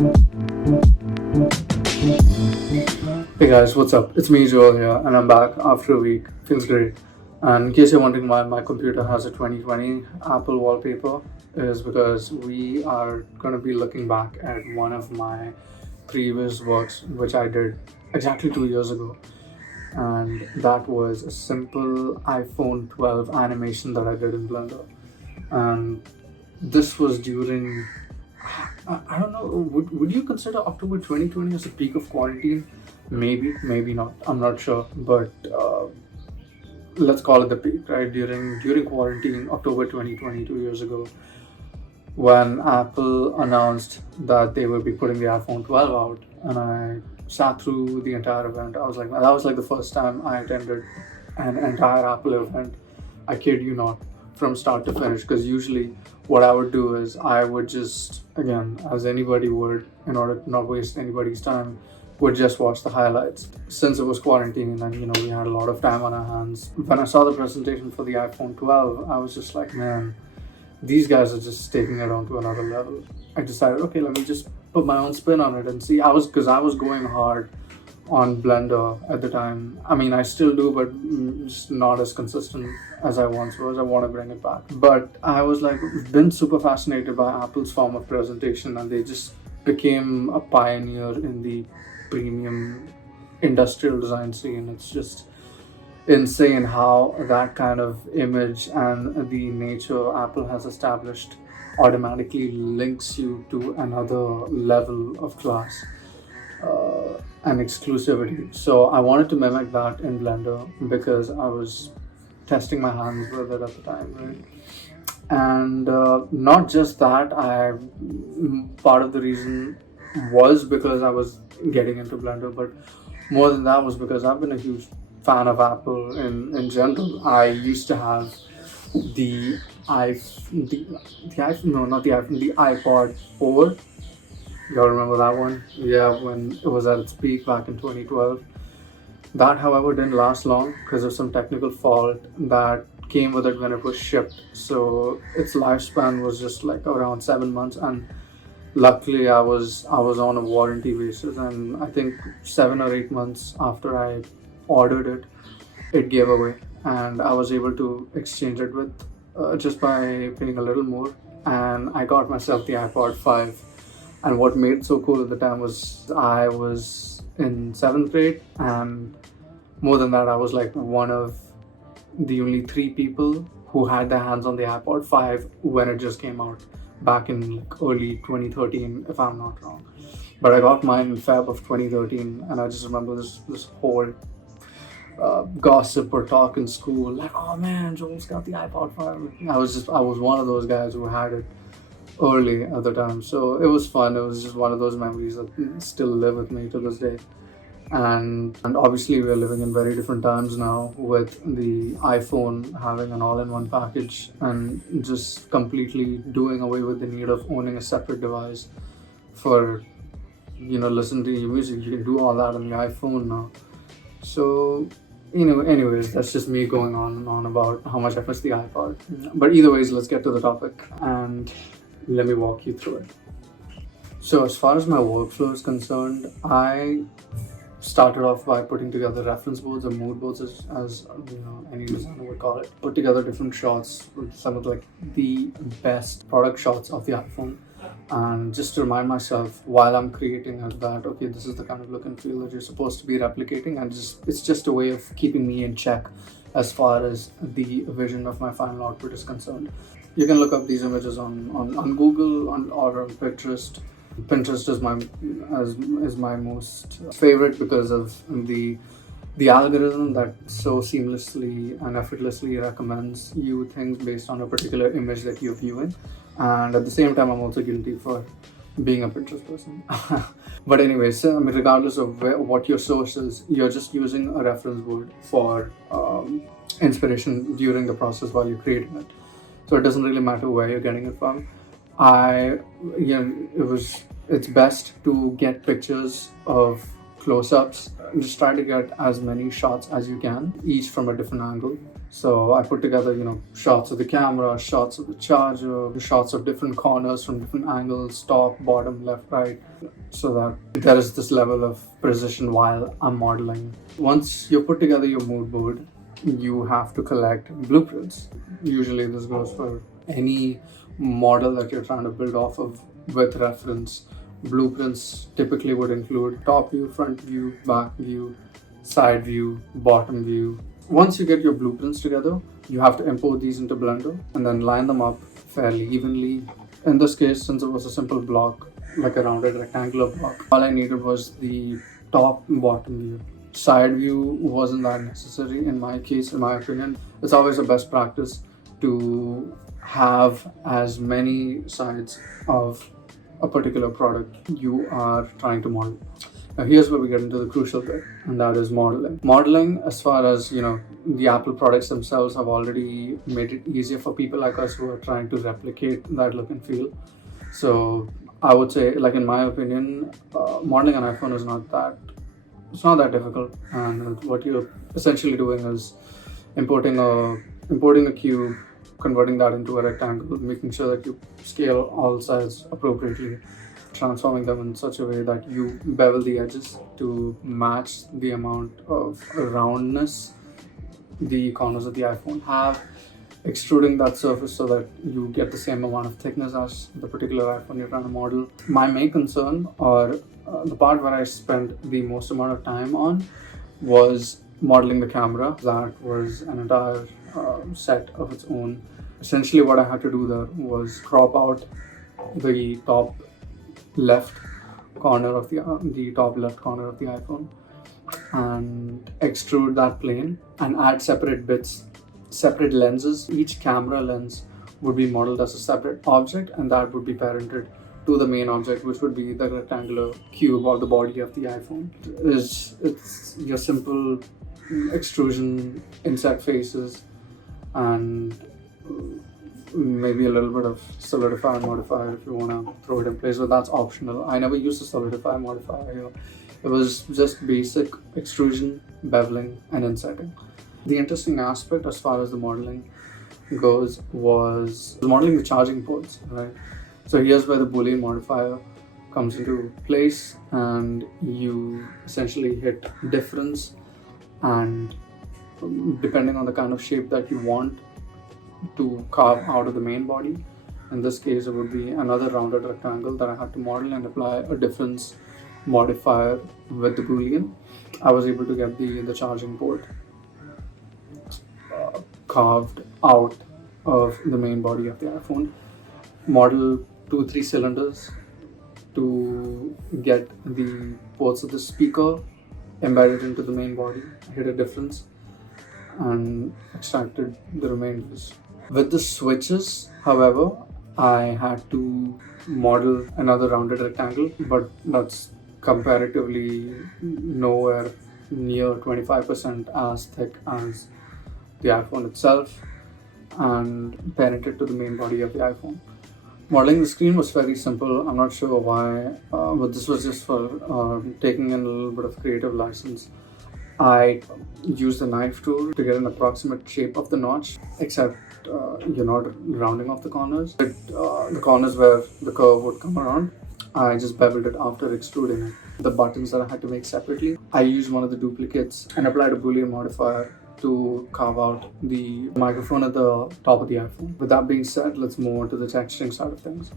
Hey guys, what's up? It's me Joel here, and I'm back after a week. Feels great. And in case you're wondering why my computer has a 2020 Apple wallpaper, is because we are going to be looking back at one of my previous works, which I did exactly 2 years ago. And that was a simple iPhone 12 animation that I did in Blender. And this was during, I don't know, would you consider October 2020 as a peak of quarantine? Maybe, maybe not. I'm not sure, but let's call it the peak, right? During quarantine, October 2020, 2 years ago, when Apple announced that they would be putting the iPhone 12 out, and I sat through the entire event. I was like, that was like the first time I attended an entire Apple event. I kid you not, from start to finish. Because usually, what I would do is I would just, again, as anybody would, in order to not waste anybody's time, would just watch the highlights. Since it was quarantine and we had a lot of time on our hands, when I saw the presentation for the iPhone 12, I was just like, man, these guys are just taking it on to another level. I decided, okay, let me just put my own spin on it and see. Because I was going hard on Blender at the time. I mean, I still do, but just not as consistent as I once was. I want to bring it back. But I was like, been super fascinated by Apple's form of presentation, and they just became a pioneer in the premium industrial design scene. It's just insane how that kind of image and the nature Apple has established automatically links you to another level of class and exclusivity. So I wanted to mimic that in Blender because I was testing my hands with it at the time, right? And not just that, part of the reason was because I was getting into Blender, but more than that was because I've been a huge fan of Apple in general. I used to have the iPhone, no, not the iPhone, the iPod 4. Y'all remember that one? Yeah, when it was at its peak back in 2012. That, however, didn't last long because of some technical fault that came with it when it was shipped. So its lifespan was just like around 7 months, and luckily I was on a warranty basis, and I think 7 or 8 months after I ordered it, it gave away, and I was able to exchange it with just by paying a little more, and I got myself the iPod 5. And what made it so cool at the time was I was in 7th grade, and more than that, I was like one of the only 3 people who had their hands on the iPod 5 when it just came out back in like early 2013, if I'm not wrong. But I got mine in Feb of 2013, and I just remember this whole gossip or talk in school, like, oh man, Joel's got the iPod 5. I was one of those guys who had it early at the time, so it was fun. It was just one of those memories that still live with me to this day. And obviously we're living in very different times now, with the iPhone having an all-in-one package and just completely doing away with the need of owning a separate device for listening to your music. You can do all that on the iPhone now. So anyways, that's just me going on and on about how much I miss the iPod. But either ways, let's get to the topic and let me walk you through it. So as far as my workflow is concerned, I started off by putting together reference boards or mood boards, as any designer would call it. Put together different shots with some of like the best product shots of the iPhone, and just to remind myself while I'm creating it that okay, this is the kind of look and feel that you're supposed to be replicating, and it's just a way of keeping me in check as far as the vision of my final output is concerned. You can look up these images on Google or on Pinterest. Pinterest is my most favorite because of the algorithm that so seamlessly and effortlessly recommends you things based on a particular image that you're viewing. And at the same time, I'm also guilty for being a Pinterest person. But anyways, I mean, regardless of what your source is, you're just using a reference board for inspiration during the process while you're creating it. So it doesn't really matter where you're getting it from. It's best to get pictures of close-ups. Just try to get as many shots as you can, each from a different angle, So I put together, shots of the camera, shots of the charger, shots of different corners from different angles, top, bottom, left, right, so that there is this level of precision while I'm modeling. Once you put together your mood board, you have to collect blueprints. Usually this goes for any model that you're trying to build off of with reference. Blueprints typically would include top view, front view, back view, side view, bottom view. Once you get your blueprints together, you have to import these into Blender and then line them up fairly evenly. In this case, since it was a simple block, like a rounded rectangular block, all I needed was the top and bottom view. Side view wasn't that necessary in my case, in my opinion. It's always a best practice to have as many sides of a particular product you are trying to model. Now here's where we get into the crucial bit, and that is modeling. Modeling, as far as the Apple products themselves have already made it easier for people like us who are trying to replicate that look and feel. So I would say, like in my opinion, modeling an iPhone is not that difficult, and what you're essentially doing is importing a cube, converting that into a rectangle, making sure that you scale all sides appropriately, transforming them in such a way that you bevel the edges to match the amount of roundness the corners of the iPhone have, extruding that surface so that you get the same amount of thickness as the particular iPhone you're trying to model. My main concern, or the part where I spent the most amount of time on, was modeling the camera. That was an entire set of its own. Essentially what I had to do there was crop out the top left corner of the top left corner of the iPhone and extrude that plane and add separate bits, separate lenses. Each camera lens would be modeled as a separate object, and that would be parented to the main object, which would be the rectangular cube or the body of the iPhone. It's your simple extrusion, inset faces, and maybe a little bit of solidify and modifier if you want to throw it in place, but that's optional. I never used a solidify modifier. It was just basic extrusion, beveling, and insetting. The interesting aspect as far as the modeling goes was modeling the charging ports, right? So here's where the Boolean modifier comes into place, and you essentially hit difference, and depending on the kind of shape that you want to carve out of the main body, in this case it would be another rounded rectangle that I had to model and apply a difference modifier with the Boolean. I was able to get the charging port carved out of the main body of the iPhone, model 2-3 cylinders to get the ports of the speaker embedded into the main body, hit a difference, and extracted the remainders. With the switches, however, I had to model another rounded rectangle, but that's comparatively nowhere near 25% as thick as the iPhone itself, and parent it to the main body of the iPhone. Modeling the screen was very simple. I'm not sure why, but this was just for taking in a little bit of creative license. I used the knife tool to get an approximate shape of the notch, except you're not rounding off the corners. But the corners where the curve would come around, I just beveled it after extruding it. The buttons that I had to make separately, I used one of the duplicates and applied a Boolean modifier to carve out the microphone at the top of the iPhone. With that being said, let's move on to the texturing side of things.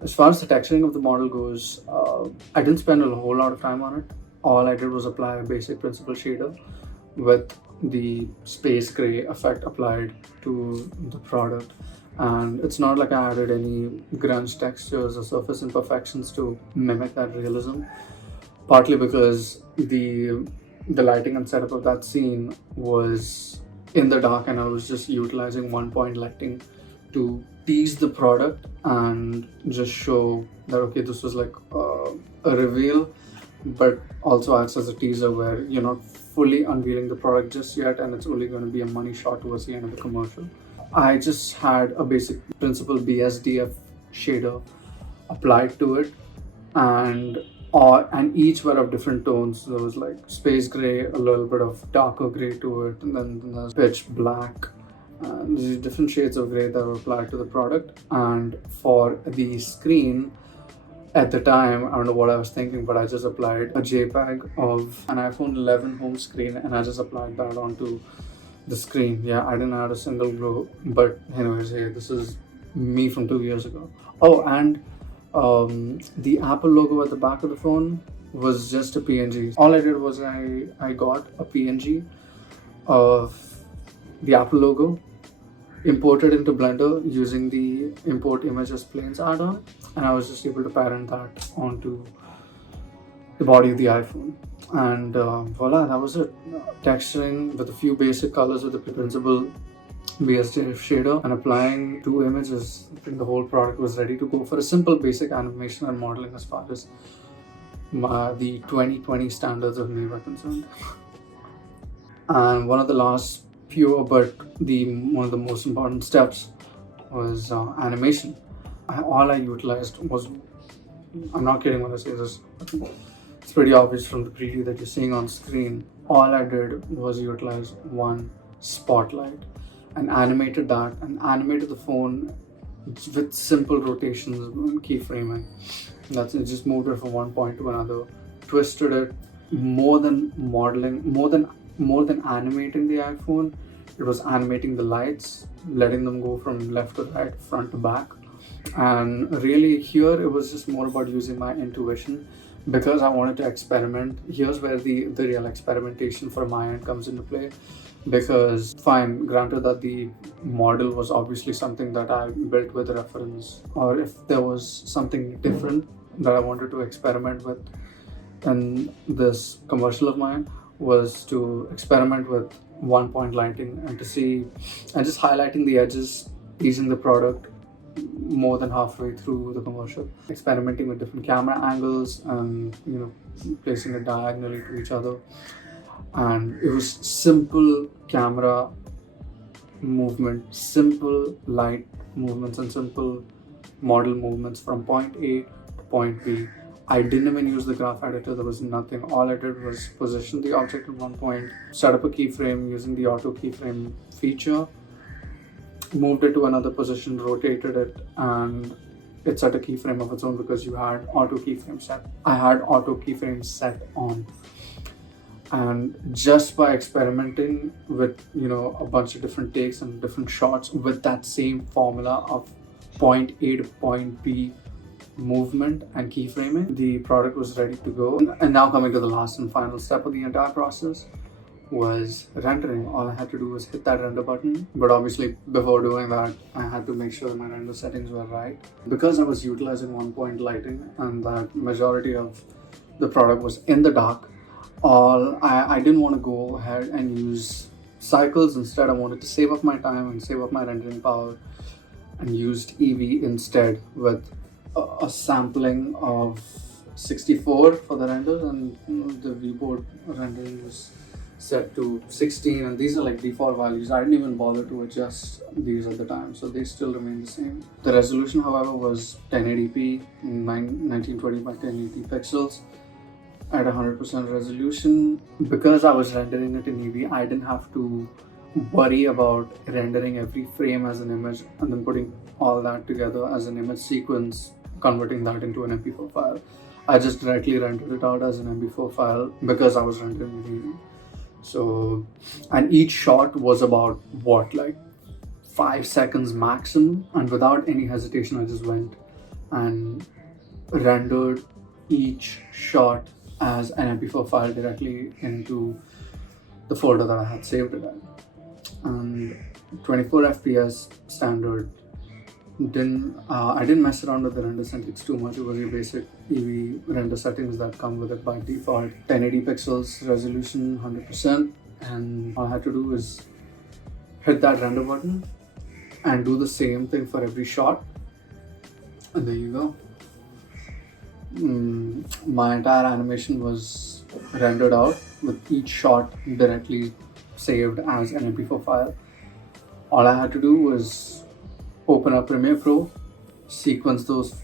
As far as the texturing of the model goes, I didn't spend a whole lot of time on it. All I did was apply a basic principal shader with the space gray effect applied to the product. And it's not like I added any grunge textures or surface imperfections to mimic that realism, partly because the lighting and setup of that scene was in the dark, and I was just utilizing 1-point lighting to tease the product and just show that okay, this was like a reveal, but also acts as a teaser where you're not fully unveiling the product just yet, and it's only going to be a money shot towards the end of the commercial. I just had a basic principal BSDF shader applied to it, and and each were of different tones. There was like space gray, a little bit of darker gray to it, and then there's pitch black. And these different shades of gray that were applied to the product. And for the screen, at the time, I don't know what I was thinking, but I just applied a JPEG of an iPhone 11 home screen, and I just applied that onto the screen. Yeah, I didn't add a single glow, but anyways, hey, this is me from 2 years ago. Oh, and the Apple logo at the back of the phone was just a PNG. All I did was I got a PNG of the Apple logo, imported into Blender using the import images planes add-on, and I was just able to parent that onto the body of the iPhone. And voila, that was it. Texturing with a few basic colors with the principal BSD shader and applying 2 images. I think the whole product was ready to go for a simple basic animation and modeling as far as the 2020 standards of me were concerned. And one of the last few, but one of the most important steps was animation. All I utilized was, I'm not kidding when I say this, it's pretty obvious from the preview that you're seeing on screen. All I did was utilize one spotlight and animated that and animated the phone with simple rotations and keyframing. That's it. Just moved it from one point to another, twisted it. More than modeling, more than animating the iPhone, it was animating the lights, letting them go from left to right, front to back. And really here it was just more about using my intuition because I wanted to experiment. Here's where the real experimentation for my end comes into play. Because fine, granted that the model was obviously something that I built with reference, or if there was something different that I wanted to experiment with in this commercial of mine, was to experiment with one point lighting and to see and just highlighting the edges, easing the product more than halfway through the commercial, experimenting with different camera angles and placing it diagonally to each other. And it was simple camera movement, simple light movements, and simple model movements from point A to point B. I didn't even use the graph editor. There was nothing. All I did was position the object at one point, set up a keyframe using the auto keyframe feature, moved it to another position, rotated it, and it set a keyframe of its own because you had auto keyframe set. I had auto keyframe set on. And just by experimenting with a bunch of different takes and different shots with that same formula of point A to point B movement and keyframing, the product was ready to go. And now coming to the last and final step of the entire process was rendering. All I had to do was hit that render button, but obviously before doing that I had to make sure my render settings were right. Because I was utilizing one point lighting and that majority of the product was in the dark, I didn't want to go ahead and use cycles. Instead, I wanted to save up my time and save up my rendering power, and used Eevee instead with a sampling of 64 for the render, and the viewport rendering was set to 16, and these are like default values. I didn't even bother to adjust these at the time, so they still remain the same. The resolution, however, was 1080p, 1920 by 1080 pixels. At 100% resolution. Because I was rendering it in Eevee, I didn't have to worry about rendering every frame as an image and then putting all that together as an image sequence, converting that into an MP4 file. I just directly rendered it out as an MP4 file because I was rendering it in Eevee. So, and each shot was about 5 seconds maximum, and without any hesitation I just went and rendered each shot as an MP4 file directly into the folder that I had saved it in. And 24 FPS standard. I didn't mess around with the render settings too much. It was your basic Eevee render settings that come with it by default. 1080 pixels resolution, 100%, and all I had to do is hit that render button and do the same thing for every shot, and there you go. My entire animation was rendered out with each shot directly saved as an MP4 file. All I had to do was open up Premiere Pro, sequence those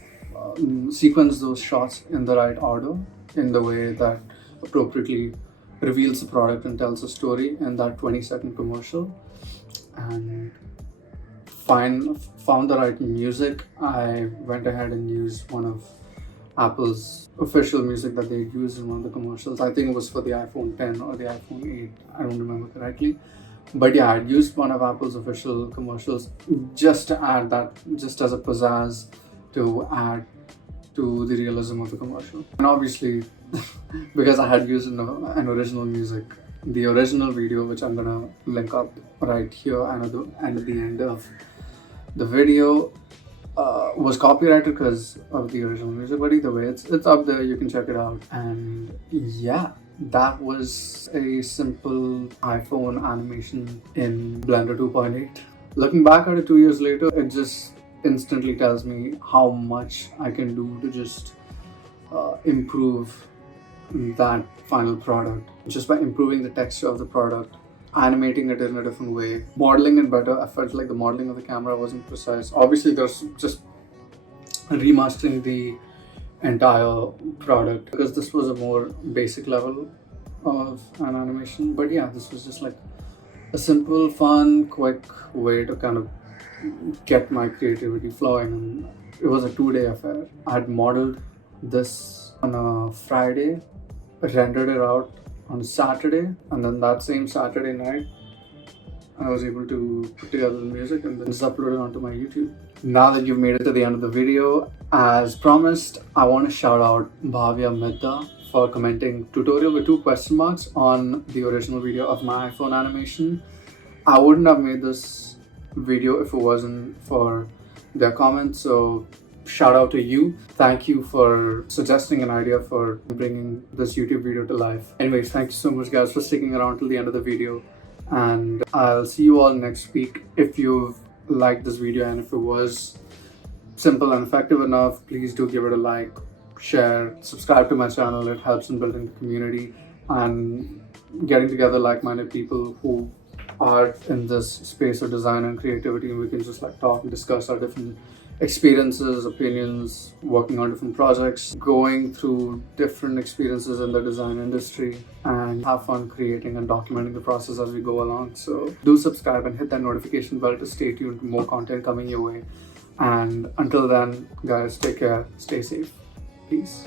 shots in the right order, in the way that appropriately reveals the product and tells a story in that 20-second commercial. And found the right music. I went ahead and used one of Apple's official music that they used in one of the commercials. I think it was for the iPhone 10 or the iPhone 8. I don't remember correctly. But yeah, I used one of Apple's official commercials just to add that, just as a pizzazz to add to the realism of the commercial. And obviously, because I had used an original music, the original video, which I'm gonna link up right here and at the end of the video, was copyrighted because of the original music, but either way, it's up there. You can check it out. And yeah, that was a simple iPhone animation in Blender 2.8. Looking back at it 2 years later, it just instantly tells me how much I can do to just improve that final product just by improving the texture of the product, animating it in a different way, modeling it better. I felt like the modeling of the camera wasn't precise. Obviously, there's just remastering the entire product because this was a more basic level of an animation. But yeah, this was just like a simple, fun, quick way to kind of get my creativity flowing. And it was a 2-day affair. I had modeled this on a Friday, rendered it out on Saturday, and then that same Saturday night I was able to put together the music and then just upload it onto my YouTube. Now that you've made it to the end of the video, as promised, I want to shout out Bhavya Mehta for commenting tutorial with 2 question marks on the original video of my iPhone animation. I wouldn't have made this video if it wasn't for their comments, so shout out to you. Thank you for suggesting an idea for bringing this YouTube video to life. Anyways, thank you so much guys for sticking around till the end of the video, and I'll see you all next week. If you've liked this video and if it was simple and effective enough, please do give it a like, share, subscribe to my channel. It helps in building the community and getting together like-minded people who are in this space of design and creativity, and we can just like talk and discuss our different experiences, opinions, working on different projects, going through different experiences in the design industry, and have fun creating and documenting the process as we go along. So do subscribe and hit that notification bell to stay tuned to more content coming your way. And until then, guys, take care, stay safe, peace.